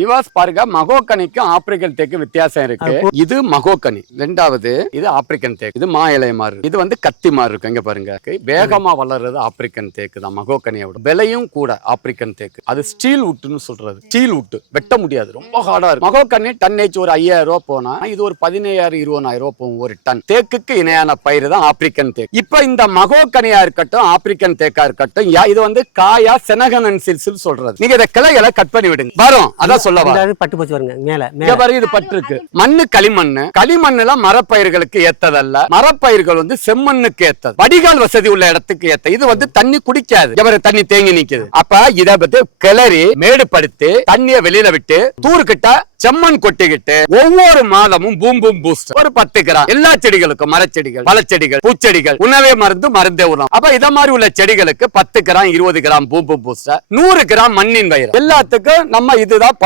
விவாஸ் பாருங்க மகோக்கனிக்கும் ஆப்பிரிக்கன் தேக்கு வித்தியாசம் இருக்கு. இது மகோக்கனி ரெண்டாவது இது ஆப்பிரிக்கன் தேக்கு. இது மா இலைய மாதிரி இது வந்து கத்தி மாதிரி இருக்கு. இங்க பாருங்க. வேகமா வளர்றது ஆப்பிரிக்கன் தேக்கு தான் மகோக்கனியை விட விலையும் கூட ஆப்பிரிக்கன் தேக்கு. அது ஸ்டீல் உட்டுன்னு சொல்றது. ஸ்டீல் உட்டு வெட்ட முடியாது. ரொம்ப ஹார்டா இருக்கும் மகோக்கனி டன்னேஜ் ஒரு ஐயாயிரம் ரூபாய் போனா இது ஒரு பதினையாயிரம் இருபதாயிரம் ரூபாய் போகும் ஒரு டன். தேக்குக்கு இணையான பயிர் தான் ஆப்பிரிக்கன் தேக்கு. இப்ப இந்த மகோக்கனியா இருக்கட்டும் ஆப்பிரிக்கன் தேக்கா இருக்கட்டும் இது வந்து காயா செனகனன்சில்ஸ் சொல்றது. நீங்க இதை கிளைகளை கட் பண்ணி விடுங்க. வரும். அதான் சொல்ல வர ரெண்டாவது பட்டு போச்சு பாருங்க மேல இங்க மேல பாருங்க இது பட்டு இருக்கு மண்ணு களிமண்ணு. களிமண்ணுல மரப்பயிர்களுக்கு ஏத்ததல்ல. மரப்பயிர்கள் வந்து செம்மண்ணுக்கு ஏத்தது. வடிகால் வசதி உள்ள இடத்துக்கு ஏத்த. இது வந்து தண்ணி குடிக்காது. பாருங்க தண்ணி தேங்கி நிக்குது. அப்ப இத பத்தி கிளறி மேடுபடுத்தி தண்ணிய வெளியில விட்டு தூருக்கிட்ட செம்மண் கொட்டிக்கிட்டு ஒவ்வொரு மாதமும் பூம் பூம் பூஸ்ட். ஒரு பத்து கிராம். எல்லா செடிகளுக்கும் மரச்செடிகள் பழச்செடிகள் பூச்செடிகள் உணவே மருந்து மருந்தே உரம் அப்ப இத மாதிரி உள்ள செடிகளுக்கு பத்து கிராம் இருபது கிராம் பூம் பூம் பூஸ்ட். நூறு கிராம் மண்ணின் வயிறு. எல்லாத்துக்கும் நம்ம இதுதான்